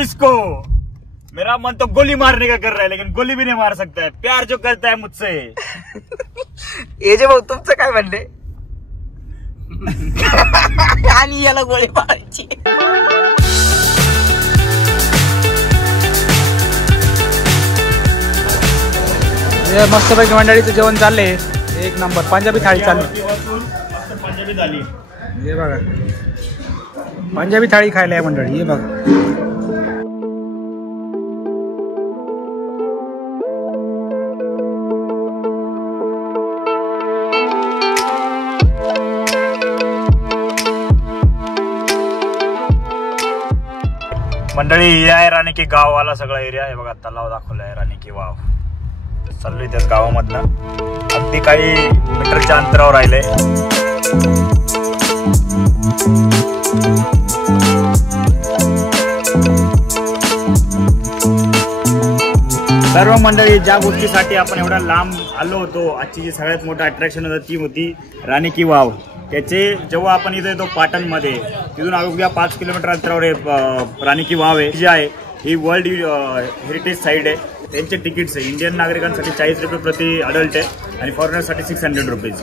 इसको। मेरा मन तो गोली मारने का कर रहा है, लेकिन गोली भी नहीं मार सकता है। प्यार जो करता है मुझसे। ये जे भाऊ तुमचं काय म्हणणे? आणि याला गोळी मारायची। मस्तपैकी मंडळीचं जेवण चाललंय, एक नंबर पंजाबी थाळी चालली। पंजाबी थाली हे बघा, पंजाबी थाळी खायला आहे मंडळी, हे बघा। मंडळी हे आहे राणी की गाव वाला सगळा एरिया आहे बघा। तलाव दाखवला आहे, राणी की वाव। चाललोय त्याच गावामधनं, अगदी काही मीटरच्या अंतरावर राहिले। सर्व मंडळी ज्या गोष्टीसाठी आपण एवढा लांब आलो होतो, आजची जी सगळ्यात मोठा अट्रॅक्शन होता ती होती राणी की वाव। त्याचे जेव्हा आपण इथे येतो पाटणमध्ये, तिथून अवघ्या 5 किलोमीटर अंतरावर राणी की वाव आहे, जी आहे ही वर्ल्ड हेरिटेज साईट आहे। त्यांचे तिकीट्स आहे इंडियन नागरिकांसाठी 40 रुपये प्रति अडल्ट आहे आणि फॉरेनरसाठी 600 रुपीज।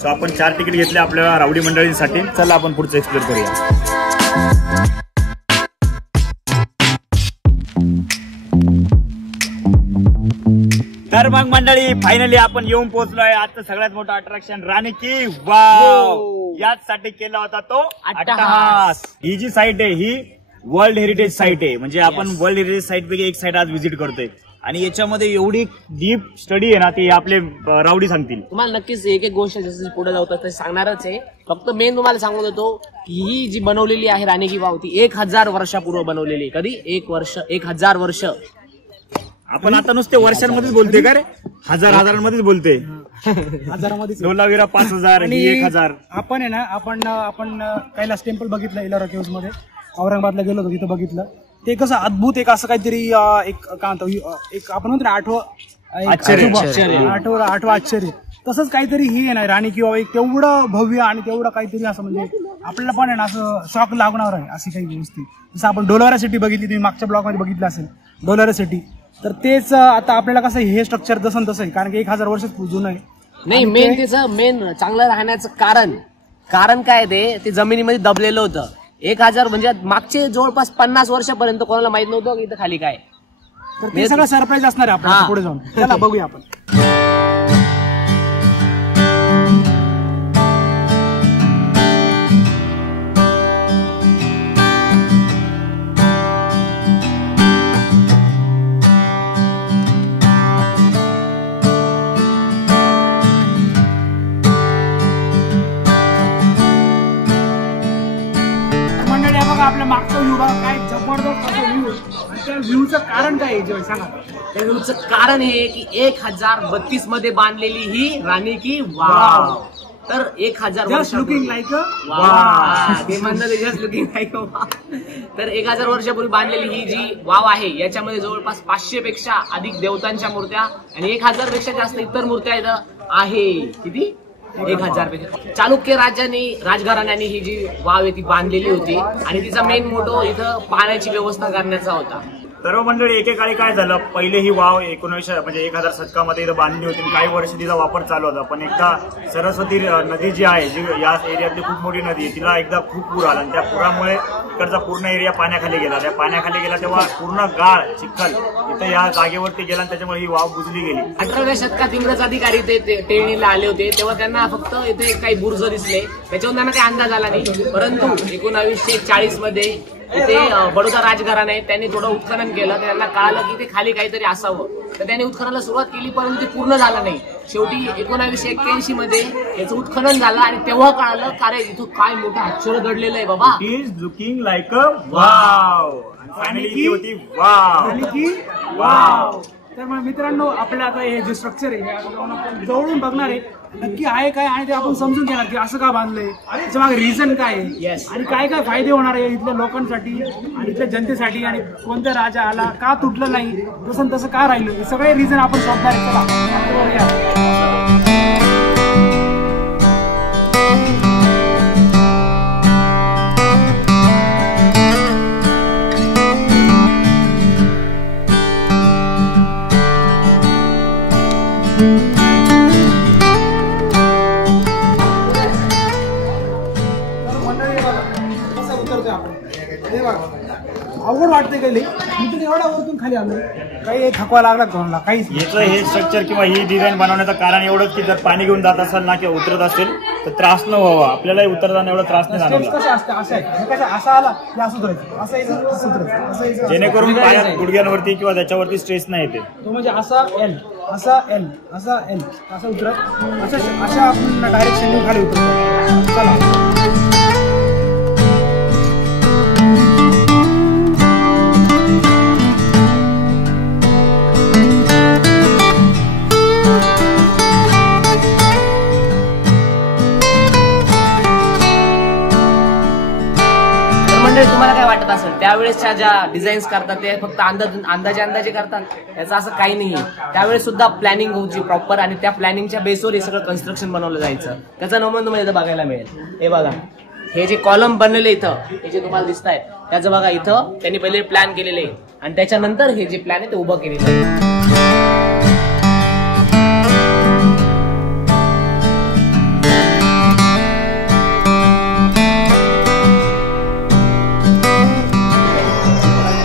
सो आपण 4 तिकीट घेतले आपल्या रावडी मंडळींसाठी। चला आपण पुढचं एक्सप्लोर करूया। तर मग मंडळी फायनली आपण येऊन पोहोचलोय आजचं सगळ्यात मोठं अट्रॅक्शन राणी की वाव। याचसाठी केला होता तो अट्टहास। ही जी साईट आहे ही वर्ल्ड हेरिटेज साईट आहे, म्हणजे आपण वर्ल्ड हेरिटेज साईट पैकी एक साईट आज व्हिजिट करतोय आणि याच्यामध्ये एवढी डीप स्टडी आहे ना, ती आपले रावडी सांगतील तुम्हाला। नक्कीच एक एक गोष्ट जसं पुढे जाऊ तसं सांगणारच आहे। फक्त मेन तुम्हाला सांगत होतो की ही जी बनवलेली आहे राणी की वाव, ती 1000 वर्षापूर्व बनवलेली। कधी 1000 वर्ष। आपण आता नुसते वर्षांमध्येच बोलते का रे? हजारांमध्येच बोलते। हजारामध्ये डोलावीरा 5000 आणि 1000। आपण आहे ना, आपण कैलास टेम्पल बघितलं इलोरा केव्ज मध्ये, औरंगाबादला गेलो होतो, तिथं बघितलं। ते कसं अद्भुत एक असं काहीतरी एक काय म्हणतो, एक आपण म्हणतो ना आठवं आश्चर्य, तसंच काहीतरी हे आहे ना राणी की वाव, एक तेवढं भव्य आणि तेवढं काहीतरी असं, म्हणजे आपल्याला पण आहे ना असं शॉक लागणार आहे अशी काही गोष्टी। जसं आपण डोलारा सिटी बघितली, तुम्ही मागच्या ब्लॉग मध्ये बघितलं असेल डोलारा सिटी, तर तेच आता आपल्याला कसं हे स्ट्रक्चर तसं आहे, कारण की 1000 वर्ष जुनं आहे। नाही, मेन त्याचं मेन चांगलं राहण्याचं कारण काय ते जमिनीमध्ये दबलेलं होतं। 1000 म्हणजे मागचे जवळपास 50 वर्षापर्यंत कोणाला माहित नव्हतं की इथं खाली काय। तर ते सगळं सरप्राईज असणार आहे आपल्याला पुढे जाऊन। चला बघूया आपण। आपल्या मागचा व्ह्यू बघा, काय जबरदस्त व्ह्यू। त्या व्ह्यूचं कारण काय आहे सांगा? त्या व्ह्यूचं कारण हे की 1032 मध्ये बांधलेली ही राणी की वाव। तर 1000 वर्ष लुकिंग लाईक ते म्हणतात जस्ट लुकिंग लाईक तर 1000 वर्षापूर्वी बांधलेली ही जी वाव आहे, याच्यामध्ये जवळपास 500 पेक्षा अधिक देवतांच्या मूर्त्या आणि 1000 पेक्षा जास्त इतर मूर्त्या इथं आहे। किती? 1000 पेक्षा। चालुक्य राजघराण्याने ही जी वाव आहे ती बांधलेली होती आणि तिचा मेन मोटो इथं पाण्याची व्यवस्था करण्याचा होता। सर्व मंडळी एकेकाळी काय झालं, पहिले ही वाव 1000 शतकामध्ये इथं बांधली होती, काही वर्ष तिचा वापर चालू होता। पण एकदा सरस्वती नदी जी आहे, जी या एरियातली खूप मोठी नदी आहे, तिला एकदा खूप पूर आला आणि त्या पुरामुळे इकडचा पूर्ण एरिया पाण्याखाली गेला। त्या पाण्याखाली गेला तेव्हा पूर्ण गाळ चिखल इथं या जागेवरती गेला आणि त्याच्यामुळे ही वाव बुजली गेली। 18व्या शतकात इंग्रज अधिकारी ते टेरणीला आले होते, तेव्हा त्यांना फक्त इथे काही बुर्ज दिसले, त्याच्यावर त्यांना काही अंदाज आला नाही। परंतु 1940 मध्ये इथे बडोदा राजघराणे त्यांनी थोडं उत्खनन केलं, त्यांना कळालं की ते खाली काहीतरी असावं, तर त्यांनी उत्खननाला सुरुवात केली, परंतु ते पूर्ण झालं नाही। शेवटी 1981 मध्ये याचं उत्खनन झालं आणि तेव्हा कळालं कारण इथं काय मोठं आश्चर्य घडलेलं आहे बाबा। It is looking like a wow. Finally ही होती वाव। तर मग मित्रांनो, आपल्याला आता हे जे स्ट्रक्चर आहे आपण जवळून बघणार आहे नक्की आहे काय, आणि ते आपण समजून घेणार की असं का बांधलंय, त्याच्या मागे रिझन काय आहे आणि काय काय फायदे होणार आहे इथल्या लोकांसाठी आणि इथल्या जनतेसाठी, आणि कोणता राजा आला, का तुटलं नाही, तसं का राहिलं, हे सगळे रिझन आपण शोधणार आहे। चला केली मी तुम्ही एवढ्या वरतून खाली आलो काही थकवा लागला कोणाला काहीच याचं हे स्ट्रक्चर किंवा ही डिझाईन बनवण्याचं कारण एवढंच की जर पाणी घेऊन जात असेल ना किंवा उतरत असेल तर त्रास न व्हावा, आपल्यालाही उतरताना एवढा त्रास नाही स्टेप्स जाणवला. कसे असते असं आहे कसं असं आला की असं उतरायचं असं यायचं असं उतरायचं असं यायचं जेणेकरून पायात गुडघ्यांवरती किंवा त्याच्यावरती स्ट्रेस नाही येते. तो म्हणजे असा एल असा एल असा एल असं उतरत अशा आपण डायरेक्शन खाली उतरतो. चला तुम्हाला काय वाटत असेल त्यावेळेसच्या ज्या डिझाईन्स करतात ते फक्त अंदाजे करतात, याचं असं काही नाहीये. त्यावेळेस सुद्धा प्लॅनिंग होती प्रॉपर आणि त्या प्लॅनिंगच्या बेसवर हे सगळं कन्स्ट्रक्शन बनवलं जायचं. त्याचा नमुना तुम्हाला इथं बघायला मिळेल. हे बघा, हे जे कॉलम बनलेले इथं हे जे तुम्हाला दिसत आहेत त्याचं बघा इथं त्यांनी पहिले प्लॅन केलेले आणि त्याच्यानंतर हे जे प्लॅन आहे ते उभं केलेलं आहे.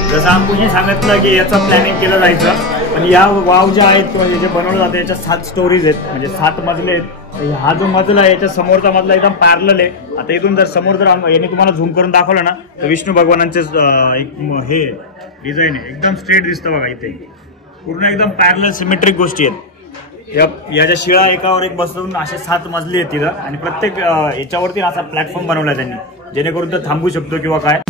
जसं अंकुशने सांगितलं की याचं प्लॅनिंग केलं जायचं, पण या वाव ज्या आहेत किंवा जे बनवलं जातं याच्या 7 स्टोरीज आहेत, म्हणजे 7 मजले आहेत. हा जो मजला आहे याच्या समोरचा मजला एकदम पॅरलल आहे. आता इथून जर समोर जर याने तुम्हाला झूम करून दाखवलं ना तर विष्णू भगवानांचे एक हे डिझाईन आहे, एकदम स्ट्रेट दिसतं बघा. इथे पूर्ण एकदम पॅरलल सिमेट्रिक गोष्टी आहेत. याच्या शिळा एकावर एक बसवून असे 7 मजले आहेत तिथं आणि प्रत्येक याच्यावरती असा प्लॅटफॉर्म बनवला त्यांनी, जेणेकरून तो थांबू शकतो किंवा काय.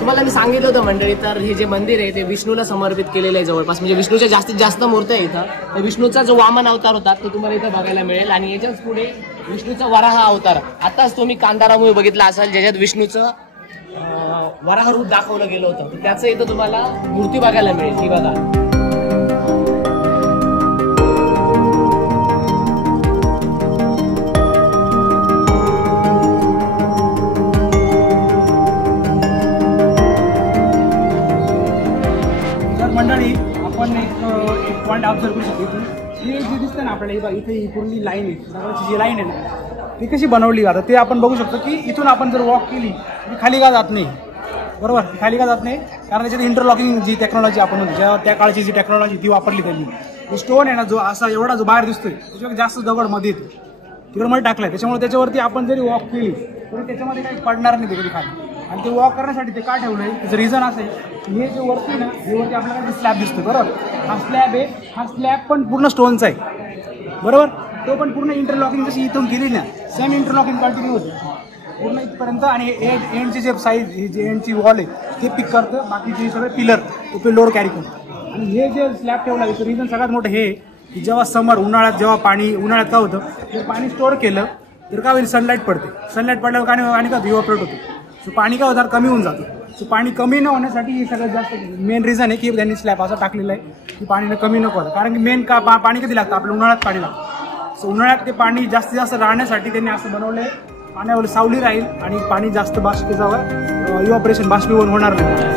तुम्हाला मी सांगितलं होतं मंडळी, तर हे जे मंदिर आहे ते विष्णूला समर्पित केलेलं आहे जवळपास, म्हणजे विष्णूच्या जास्तीत जास्त मूर्त्या आहे इथं. तर विष्णूचा जो वामन अवतार होता तो तुम्हाला इथं बघायला मिळेल आणि याच्याच पुढे विष्णूचा वराह अवतार. आताच तुम्ही कांतारा मूवी बघितला असाल ज्याच्यात विष्णूचं वराह रूप दाखवलं गेलं होतं, तर त्याचं इथं तुम्हाला मूर्ती बघायला मिळेल. ही बघा, मंडळी आपण एक पॉईंट ऑब्झर्व करू शकतो. इथून हे जे दिसतं ना आपल्याला इथे ही पूर्ण लाईन आहे, दगडाची जी लाईन आहे ना ती कशी बनवली जातं ते आपण बघू शकतो की इथून आपण जर वॉक केली ती खाली का जात नाही, बरोबर. खाली का जात नाही कारण त्याच्यात इंटरलॉकिंग जी टेक्नॉलॉजी आपण जेव्हा त्या काळची जी टेक्नॉलॉजी ती वापरली त्यांनी. स्टोन आहे ना जो असा एवढा जो बाहेर दिसतोय त्याच्यावर जास्त दगड मध्ये येतो तिकडे मध्ये टाकलाय, त्याच्यामुळे त्याच्यावरती आपण जरी वॉक केली तरी त्याच्यामध्ये काही पडणार नाही तिकडे खाली. आणि ते वॉक करण्यासाठी ते का ठेवलंय त्याचं रिझन असं आहे, हे जे वरती ना हे वरती आपल्याला स्लॅब दिसतो, बरोबर. हा स्लॅब आहे, हा स्लॅब पण पूर्ण स्टोनचा आहे, बरोबर. तो पण पूर्ण इंटरलॉकिंग जशी इथून केली ना सेम इंटरलॉकिंग कंटिन्यू होतं पूर्ण इथपर्यंत. आणि एंडची जे साईज ही जे एंडची वॉल आहे ते पिक करतं, बाकीचे सगळे पिलर तो लोड कॅरी करतो. आणि हे जे स्लॅब ठेवला आहे रिझन सगळ्यात मोठं हे की जेव्हा समर उन्हाळ्यात जेव्हा उन्हाळ्यात काय होतं जर पाणी स्टोअर केलं तर काय होईल, सनलाईट पडते. सनलाईट पडल्यावर आणि काय इव्हॉपरेट होतं, सो पाणी काय होतं कमी होऊन जातं. सो पाणी कमी न होण्यासाठी हे सगळ्यात जास्त मेन रिझन आहे की त्यांनी स्लॅब असा टाकलेला आहे की पाणी कमी नको होतं. कारण की मेन का पाणी कधी लागतं आपल्या उन्हाळ्यात पाणी लागतं. सो उन्हाळ्यात ते पाणी जास्तीत जास्त राहण्यासाठी त्यांनी असं बनवलं आहे, पाण्यावर सावली राहील आणि पाणी जास्त बाष्पीभवन इव्हॉपरेशन बाष्पीभवन होणार नाही.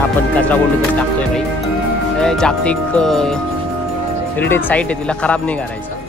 आपण कचरा कोंडीतच टाकतोय भाई. जागतिक हेरिटेज साईट आहे, तिला खराब नाही करायचं.